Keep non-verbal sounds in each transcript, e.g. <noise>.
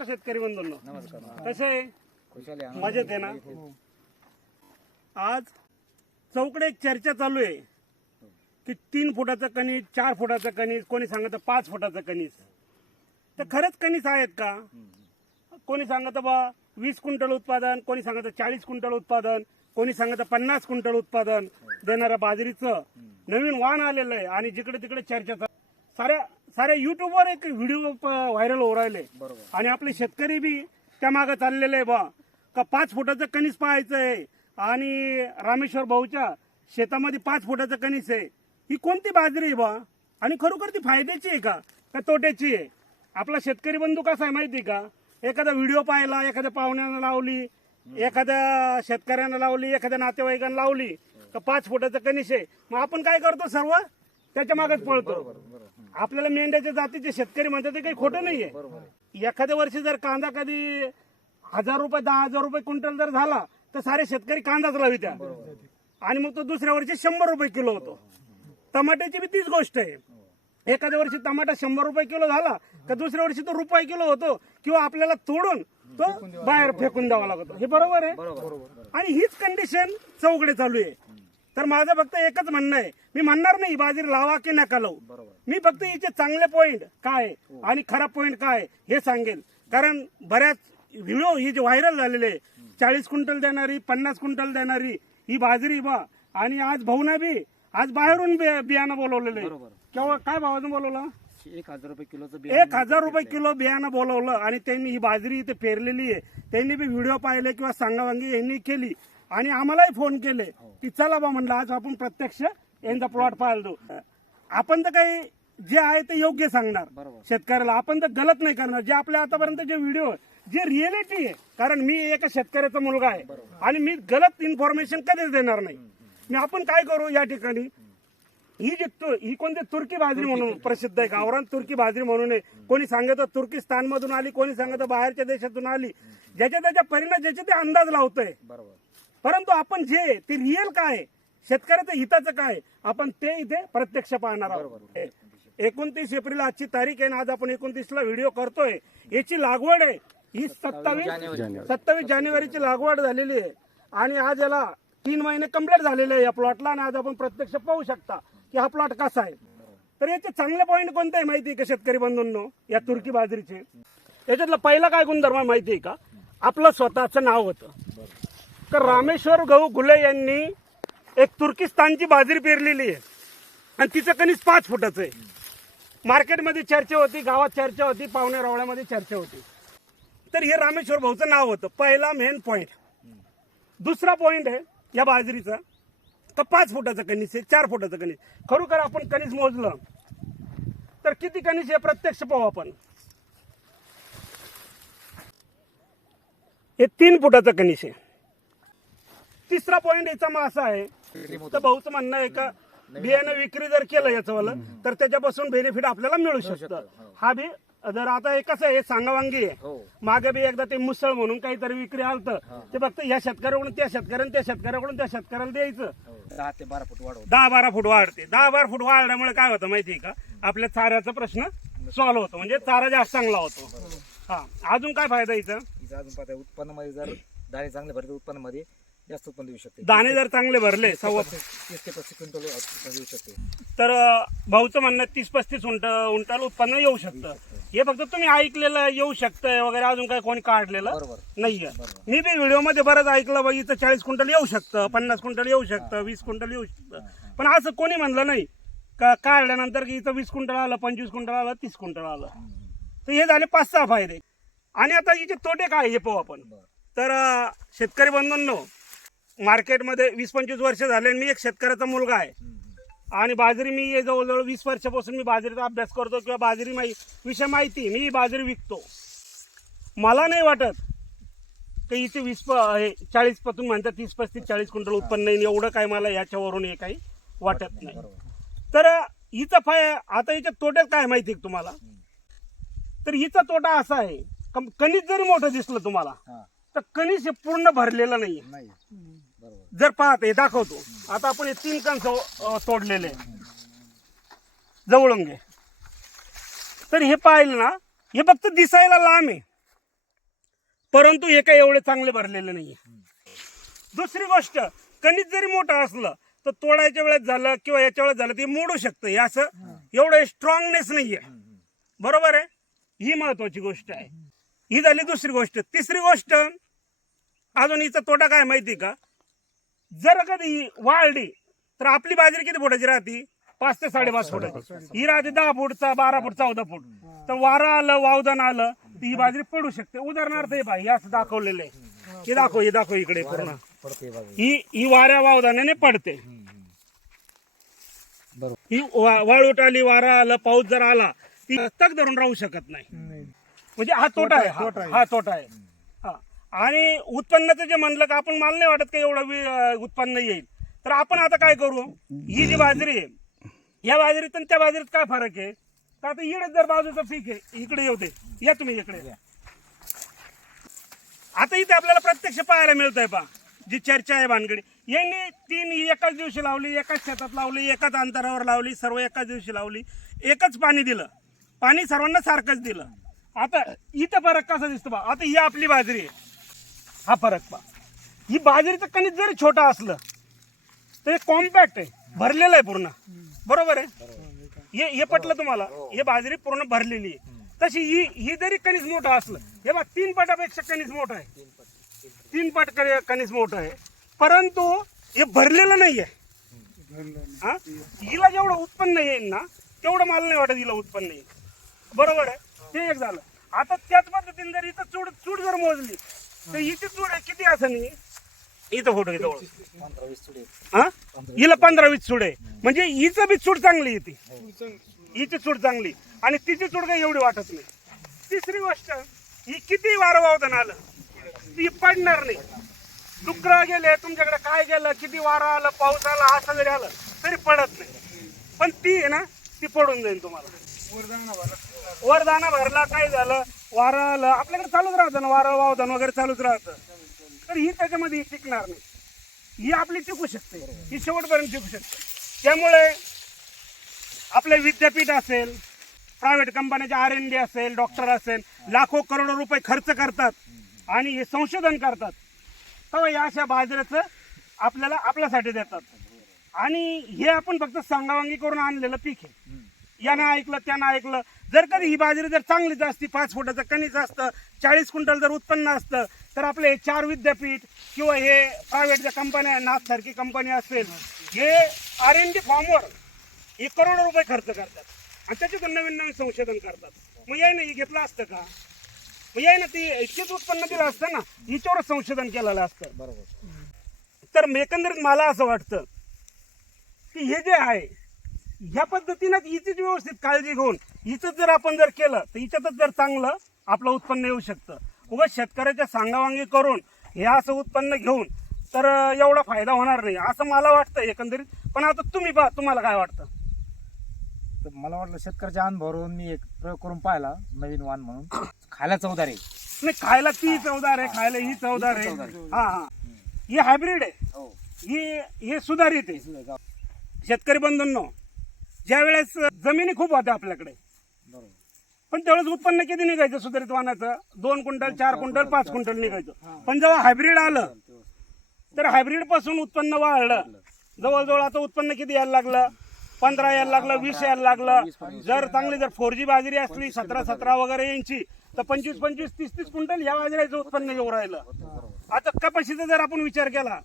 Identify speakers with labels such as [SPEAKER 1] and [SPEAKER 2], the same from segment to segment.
[SPEAKER 1] नमस्कार शेतकरी बंधूंनो.
[SPEAKER 2] नमस्कार.
[SPEAKER 1] कसे आहे. मजेत आहे ना? आज चौकडे एक चर्चा चालू आहे की तीन फुटाचं कणीस चार फुटाचं कणीस कोणी सांगत पाच फुटाचं कणीस. तर खरंच कणीस आहेत का? कोणी सांगत बा वीस क्विंटल उत्पादन कोणी सांगत चाळीस क्विंटल उत्पादन कोणी सांगत पन्नास क्विंटल उत्पादन देणाऱ्या बाजरीचं नवीन वाण आलेलं आहे आणि जिकडे तिकडे चर्चा साऱ्या साऱ्या युट्यूबवर एक व्हिडिओ व्हायरल होऊ राहिले.
[SPEAKER 2] बरोबर.
[SPEAKER 1] आणि आपले शेतकरी बी त्या मागे चाललेले आहे बा. का पाच फुटाचं कणीस पाहायचं आहे. आणि रामेश्वर भाऊच्या शेतामध्ये पाच फुटाचं कणीस आहे. ही कोणती बाजरी आहे बा? आणि खरोखर ती फायद्याची आहे का? का तोट्याची आहे? आपला शेतकरी बंधू कसा आहे माहिती आहे का? एखादा व्हिडिओ पाहिला एखाद्या पाहुण्यानं लावली एखाद्या शेतकऱ्यानं लावली एखाद्या नातेवाईकांना लावली का पाच फुटाचं कणीस आहे? मग आपण काय करतो सर्व? त्याच्या मागेच पळतो. आपल्याला मेंढ्याच्या जातीचे शेतकरी म्हणतात ते काही खोटं नाहीये. एखाद्या वर्षी जर कांदा कधी हजार रुपये दहा हजार रुपये क्विंटल जर झाला तर सारे शेतकरी कांदाच लावित्या. आणि मग तो दुसऱ्या वर्षी शंभर रुपये किलो होतो. टमाट्याची बी तीच गोष्ट आहे. एखाद्या वर्षी टमाटा शंभर रुपये किलो झाला तर दुसऱ्या वर्षी तो रुपये किलो होतो किंवा आपल्याला तोडून तो बाहेर फेकून द्यावा लागतो. हे बरोबर आहे? आणि हीच कंडिशन चौकडे चालू आहे. तर माझं फक्त एकच म्हणणं आहे. मी म्हणणार नाही बाजरी लावा की नका लावू. मी फक्त हिचे चांगले पॉइंट काय आहे आणि खराब पॉइंट काय हे सांगेल कारण बऱ्याच व्हिडिओ ही जे व्हायरल झालेले चाळीस क्विंटल देणारी पन्नास क्विंटल देणारी ही बाजरी बा. आणि आज भाऊना बी आज बाहेरून बियाणं बोलवलेलं. आहे. केव्हा काय भावानं बोलवलं?
[SPEAKER 2] एक हजार रुपये किलोचं
[SPEAKER 1] एक हजार रुपये किलो बियाणं बोलवलं आणि त्यांनी ही बाजरी इथे पेरलेली आहे. त्यांनी बी व्हिडिओ पाहिले किंवा सांगावांगी यांनी केली. आणि आम्हालाही फोन केले की चला बा म्हणलं आज आपण प्रत्यक्ष यांचा प्लॉट पाहायला जाऊ. आपण तर काही जे आहे ते योग्य सांगणार. शेतकऱ्याला आपण तर गलत नाही करणार. जे आपल्या आतापर्यंत जे व्हिडिओ जे रिअलिटी आहे कारण मी एका शेतकऱ्याचा मुलगा आहे. आणि मी गलत इन्फॉर्मेशन कधीच देणार नाही. मी आपण काय करू या ठिकाणी? ही जी तु- ही कोणती तुर्की बाजरी म्हणून प्रसिद्ध आहे गावरान तुर्की बाजरी म्हणून आहे. कोणी सांगत तुर्किस्तान मधून आली कोणी सांगत बाहेरच्या देशातून आली. ज्याच्या त्याच्या परिणाम ज्याचे ते अंदाज लावतोय.
[SPEAKER 2] बरोबर.
[SPEAKER 1] परंतु आपण जे ते रिअल काय शेतकऱ्याचं हिताचं काय आपण ते इथे प्रत्यक्ष पाहणार आहोत. एकोणतीस एप्रिल आजची तारीख आहे आणि आज आपण एकोणतीस ला व्हिडिओ करतोय. याची लागवड आहे. ही सत्तावीस सत्तावीस जानेवारीची लागवड झालेली आहे. आणि आज याला तीन महिने कंप्लीट झालेले आहे या प्लॉटला आणि आज आपण प्रत्यक्ष पाहू शकता की हा प्लॉट कसा आहे. तर याचे चांगले पॉईंट कोणते आहे माहिती आहे का शेतकरी बंधूंनो? या तुर्की बाजरीचे. याच्यातला पहिला काय गुणधर्म माहिती आहे का? आपलं स्वतःचं नाव होतं. तर रामेश्वर गहू घुले यांनी एक तुर्किस्तानची बाजरी पेरलेली आहे. आणि तिचं कणीस पाच फुटाचं आहे. मार्केटमध्ये चर्चा होती गावात चर्चा होती पाहुणे रवळ्यामध्ये चर्चा होती. तर हे रामेश्वर भाऊचं नाव होतं. पहिला मेन पॉईंट दुसरा पॉईंट आहे या बाजरीचा तर पाच फुटाचं कणीस आहे चार फुटाचं कणीस खरोखर आपण कणीस मोजलं तर किती कणीस आहे प्रत्यक्ष पाहू आपण. हे तीन फुटाचं कणीस आहे. तिसरा पॉइंट याचा मग असा आहे. तर भाऊचं म्हणणं आहे का बियाणं विक्री जर केलं याचं वालं तर त्याच्यापासून बेनिफिट आपल्याला मिळू शकतं हा. बी जर आता हे कसं आहे हे सांगावांगी आहे.
[SPEAKER 2] हो.
[SPEAKER 1] मागे बी एकदा ते मुसळ म्हणून काहीतरी विक्री आलत. ते फक्त या शेतकऱ्याकडून त्या शेतकऱ्याने त्या शेतकऱ्याकडून त्या शेतकऱ्याला द्यायचं.
[SPEAKER 2] हो. दहा ते बारा फूट वाढवतो
[SPEAKER 1] दहा बारा फूट वाढते. दहा बारा फूट वाढल्यामुळे काय होतं माहितीये का? आपल्या चाऱ्याचा प्रश्न सॉल्व्ह होतो. म्हणजे चारा जास्त चांगला होतो. हा. अजून काय फायदा याचा
[SPEAKER 2] हिचं अजून पाहता उत्पन्नामध्ये जर दाणे चांगले भरते उत्पन्नामध्ये जास्त उत्पन्न देऊ शकते.
[SPEAKER 1] दाणे जर चांगले भरले सव्वा
[SPEAKER 2] तीस ते पस्तीस क्विंटल शकते.
[SPEAKER 1] तर भाऊचं म्हणणं तीस पस्तीस उंट उंटाल उत्पन्न येऊ शकतं. हे फक्त तुम्ही ऐकलेलं येऊ शकतंय वगैरे अजून काय कोणी काढलेलं नाहीये. मी बी व्हिडिओमध्ये बरंच ऐकलं बाई इथं चाळीस क्विंटल येऊ शकतं पन्नास क्विंटल येऊ शकतं वीस क्विंटल येऊ शकतं. पण असं कोणी म्हणलं नाही. का काढल्यानंतर की इथं वीस क्विंटल आलं पंचवीस क्विंटल आलं तीस क्विंटल आलं. तर हे झाले पाच सहा फायदे. आणि आता हिचे तोटे काय हे पाहू आपण. तर शेतकरी बंधूंनो मार्केटमध्ये वीस पंचवीस वर्ष झाले आणि मी एक शेतकऱ्याचा मुलगा आहे. आणि बाजरी मी जवळजवळ वीस वर्षापासून मी बाजरीचा अभ्यास करतो किंवा बाजरी माहि विषय माहिती मी बाजरी विकतो. मला नाही वाटत की इथे वीस प हे चाळीसपासून म्हणतात तीस पस्तीस चाळीस क्विंटल उत्पन्न येईल एवढं काय मला याच्यावरून हे काही वाटत नाही. तर हिचा फाय आता याच्या तोट्यात काय माहिती आहे तुम्हाला? तर हिचा तोटा असा आहे कणीस जरी मोठं दिसलं तुम्हाला तर कणीस हे पूर्ण भरलेलं
[SPEAKER 2] नाही.
[SPEAKER 1] जर पाहत हे दाखवतो. आता आपण हे तीन कणस तोडलेले जवळून घे. तर हे पाहिलं ना हे फक्त दिसायला लांब आहे. परंतु हे काही एवढे चांगले भरलेले नाहीये. दुसरी गोष्ट कणिक जरी मोठं असलं तर तोडायच्या वेळेस झालं किंवा याच्या वेळेस झालं ते मोडू शकतं. हे असं एवढं स्ट्रॉंगनेस नाहीये. बरोबर आहे? ही महत्वाची गोष्ट आहे. ही झाली दुसरी गोष्ट. तिसरी गोष्ट अजून हिचा तोटा काय माहिती का? जर कधी वाढली तर आपली बाजरी किती फुटाची राहते? पाच ते साडेपाच फुटाची. ही राहते दहा फूटचा बारा फूट चौदा फूट. तर वारं आलं वावदान आलं तर ही बाजरी पडू शकते. उदाहरणार्थ हे बाई हे असं दाखवलेलं आहे. हे दाखव हे दाखव इकडे पूर्ण. ही ही वाऱ्या वावदानाने पडते. ही वाळूट आली वारा आलं पाऊस जर आला ती तग धरून राहू शकत नाही. म्हणजे हा तोटा आहे. हा- तोटा आहे. आणि उत्पन्नाचं जे म्हणलं का आपण मला नाही वाटत का एवढं उत्पन्न येईल. तर आपण आता काय करू? ही जी बाजरी आहे या बाजरीत आणि त्या बाजरीत काय फरक आहे? तर आता इकडे जर बाजूचं पीक आहे इकडे येऊ दे. या तुम्ही इकडे. आता इथे आपल्याला प्रत्यक्ष पाहायला मिळत आहे पा जी चर्चा आहे भानगडी. यांनी तीन एकाच दिवशी लावली एकाच शेतात लावली एकाच अंतरावर लावली सर्व एकाच दिवशी लावली. एकच पाणी दिलं. पाणी सर्वांना सारखंच दिलं. आता इथं फरक कसा दिसतो बा आता ही आपली बाजरी आहे. हा फरक पा ही बाजरीचं कणिक जरी छोटा असलं तर हे कॉम्पॅक्ट आहे भरलेलं आहे पूर्ण. बरोबर आहे? हे हे पटलं तुम्हाला? हे बाजरी पूर्ण भरलेली आहे. तशी ही ही जरी कणीस मोठं असलं हे बघ तीन पटापेक्षा कणीस मोठं आहे. तीन पट कणीस मोठं आहे. परंतु हे भरलेलं नाही आहे हा? हिला जेवढं उत्पन्न येईल ना तेवढं मला नाही वाटत हिला उत्पन्न येईल बरोबर आहे? ते एक झालं. आता त्याच पद्धतीने जर इथं चूड चूड जर मोजली तर हिची चूड आहे किती असं इथं फोटो
[SPEAKER 2] तुडे
[SPEAKER 1] हा? हिला पंधरा वीस चूड आहे म्हणजे हिचं बी चूड चांगली येते हिची चूड चांगली. आणि तिची चूड काही एवढी वाटत नाही. तिसरी गोष्ट ही किती वारं वावदन आलं? ती पडणार नाही. डुकर गेले तुमच्याकडे काय गेलं किती वारा आलं पाऊस आला असं जरी आलं तरी पडत नाही. पण ती आहे ना ती पडून जाईल तुम्हाला. वरदाना भरला काय झालं? वारं आलं आपल्याकडे चालूच राहतं ना वारं वावधन वगैरे चालूच राहतं. तर ही त्याच्यामध्ये टिकणार नाही. ही आपली टिकू शकते. ही शेवटपर्यंत टिकू शकते. त्यामुळे आपले विद्यापीठ असेल प्रायव्हेट कंपन्याचे आर एन डी असेल डॉक्टर असेल लाखो करोडो रुपये खर्च करतात आणि हे संशोधन करतात. तेव्हा या अशा बाजाराचं आपल्याला आपल्यासाठी देतात. आणि हे आपण फक्त सांगावांगी करून आणलेलं पीक आहे. यानं ऐकलं त्यानं ऐकलं. जर कधी ही बाजरी जर चांगलीच असती पाच फुटाचं कणीच असतं चाळीस क्विंटल जर उत्पन्न असतं तर आपले हे चार विद्यापीठ किंवा हे प्रायव्हेटच्या कंपन्या नाथ सारखी कंपनी असेल हे आर एन डी फॉर्मवर हे करोडो रुपये खर्च करतात. आणि त्याच्यातून नवीन नवीन संशोधन करतात. मग याय ना हे घेतलं असतं का? मग याय ना ती इतकेच उत्पन्न दिलं असतं ना हिच्यावर संशोधन केलेलं असतं.
[SPEAKER 2] बरोबर.
[SPEAKER 1] तर एकंदरीत मला असं वाटतं की हे जे आहे ह्या पद्धतीनं हिचीच व्यवस्थित काळजी घेऊन हिचं जर आपण जर केलं तर हिच्यातच जर चांगलं आपलं उत्पन्न येऊ शकतं. उगा शेतकऱ्याच्या सांगावांगी करून हे असं उत्पन्न घेऊन तर एवढा फायदा होणार नाही. असं मला वाटतं एकंदरीत. पण आता तुम्ही पहा तुम्हाला काय वाटतं?
[SPEAKER 2] तर मला वाटलं शेतकऱ्याच्या अनुभवावरून मी एक प्रयोग करून पाहिला नवीन वाण म्हणून. खायला चौदार आहे.
[SPEAKER 1] नाही खायला ती चवदार आहे खायला ही चवदार आहे. हा हा ही. हायब्रिड आहे.
[SPEAKER 2] हो.
[SPEAKER 1] ही हे सुधारित आहे. शेतकरी बंधूंनो ज्या वेळेस जमिनी खूप होत्या आपल्याकडे. पण त्यावेळेस उत्पन्न किती निघायचं सुधारित वाहनाचं? दोन क्विंटल चार क्विंटल पाच क्विंटल निघायचं. पण जेव्हा हायब्रिड आलं तर हायब्रिडपासून उत्पन्न वाढलं. जवळजवळ आता उत्पन्न किती यायला लागलं? पंधरा यायला लागलं वीस यायला लागलं. जर चांगली जर फोर जी बाजरी असली सतरा सतरा वगैरे यांची तर पंचवीस पंचवीस तीस तीस क्विंटल ह्या बाजरीचं उत्पन्न येऊ राहिलं. आता कपाशीचा जर आपण विचार केला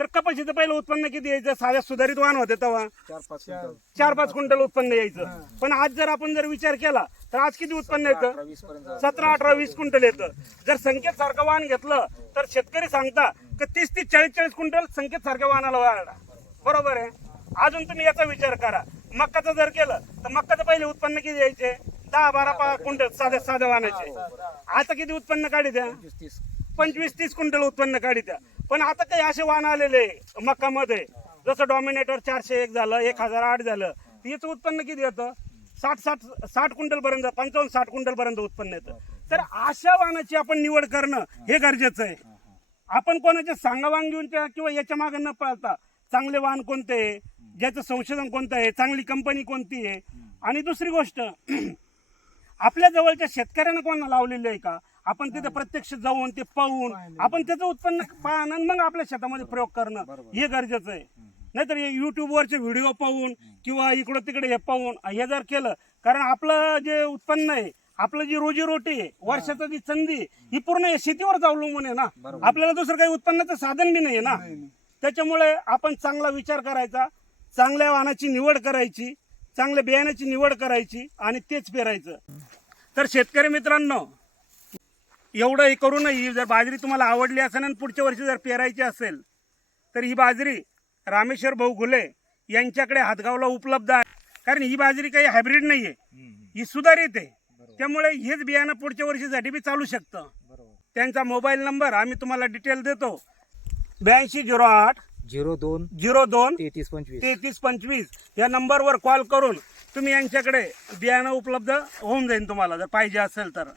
[SPEAKER 1] तर कपाशीचं पहिलं उत्पन्न किती यायचं? साध्या सुधारित वाहन होते तेव्हा.
[SPEAKER 2] चार पाच क्विंटल.
[SPEAKER 1] चार पाच क्विंटल उत्पन्न यायचं. पण आज जर आपण जर विचार केला तर आज किती उत्पन्न येतं? सतरा अठरा वीस क्विंटल येतं. जर संकेत सारखं वाहन घेतलं तर शेतकरी सांगता की तीस तीस चाळीस चाळीस क्विंटल संकेत सारख्या वाहनाला वाढला बरोबर आहे? अजून तुम्ही याचा विचार करा. मक्काचं जर केलं तर मक्काचं पहिले उत्पन्न किती यायचे? दहा बारा पा क्विंटल साध्या साध्या वाहनाचे. आता किती उत्पन्न काढी द्या?
[SPEAKER 2] पंचवीस तीस
[SPEAKER 1] क्विंटल उत्पन्न काढी पण आता काही असे वाहन आलेले मक्कामध्ये. जसं डॉमिनेटर चारशे एक झालं एक हजार आठ झालं. याचं उत्पन्न किती येतं साठ साठ साठ क्विंटल पर्यंत पंचावन्न साठ क्विंटल पर्यंत उत्पन्न येतं. तर अशा वाहनाची आपण निवड करणं हे गरजेचं आहे. आपण कोणाच्या सांगावांगीच्या किंवा याच्या मागे न पाळता चांगले वाहन कोणते आहे? ज्याचं संशोधन कोणतं आहे? चांगली कंपनी कोणती आहे? आणि दुसरी गोष्ट <clears throat> आपल्या जवळच्या शेतकऱ्यानं कोणाला लावलेली आहे का? आपण तिथे प्रत्यक्ष जाऊन ते पाहून आपण त्याचं उत्पन्न पाहणं आणि मग आपल्या शेतामध्ये प्रयोग करणं हे गरजेचं आहे. नाहीतर हे युट्यूबवरचे व्हिडिओ पाहून किंवा इकडं तिकडे हे पाहून हे जर केलं कारण आपलं जे उत्पन्न आहे आपलं जी रोजीरोटी आहे वर्षाचं जी संधी ही पूर्ण या शेतीवर अवलंबून आहे ना. आपल्याला दुसरं काही उत्पन्नाचं साधन बी नाही ना. त्याच्यामुळे आपण चांगला विचार करायचा चांगल्या वाहनाची निवड करायची चांगल्या बियाण्याची निवड करायची आणि तेच पेरायचं. तर शेतकरी मित्रांनो एवढं हे करू नये. जर बाजरी तुम्हाला आवडली असेल आणि पुढच्या वर्षी जर पेरायची असेल तर ही बाजरी रामेश्वर भाऊ घुले यांच्याकडे हातगावला उपलब्ध आहे. कारण ही बाजरी काही हायब्रिड नाही आहे ही सुधारित आहे. त्यामुळे हेच बियाणं पुढच्या वर्षीसाठी बी चालू शकतं. त्यांचा मोबाईल नंबर आम्ही तुम्हाला डिटेल देतो. ब्याऐंशी झिरो आठ
[SPEAKER 2] झिरो दोन
[SPEAKER 1] झिरो दोन
[SPEAKER 2] तेहतीस पंचवीस.
[SPEAKER 1] तेहतीस पंचवीस या नंबरवर कॉल करून तुम्ही यांच्याकडे बियाणं उपलब्ध होऊन जाईल तुम्हाला. जर पाहिजे असेल तर.